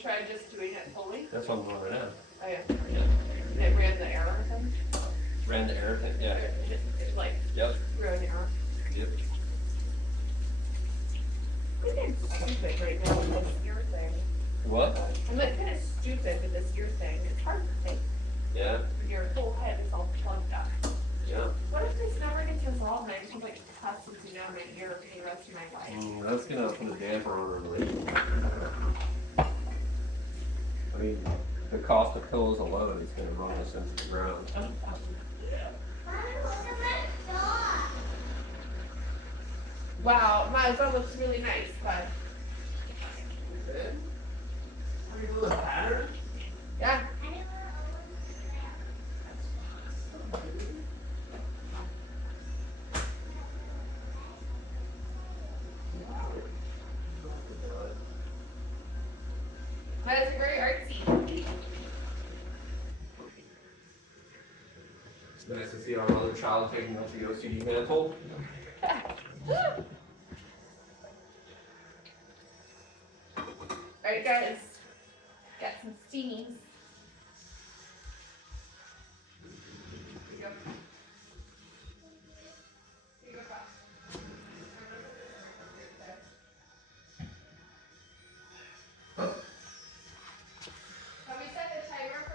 you tried just doing it fully? That's what I'm doing right now. Oh yeah. Yeah. It ran the error or something? Ran the air thing, yeah. It like Yep. ran the error. Yep. I'm getting stupid right now with this ear thing. What? I'm like kind of stupid with this ear thing. It's hard to think. Yeah. Your whole head is all plugged up. Yeah. What if this never gets resolved and I just have like pus sticking down my ear for the rest of my life? That's gonna put a damper on her leak. I mean, the cost of pillows alone is gonna run us into the ground. Wow, my phone looks really nice, but Are you a little pattern? yeah. That is very artsy. It's nice to see our other child taking up the OCD mantle. Alright guys, got some steamies.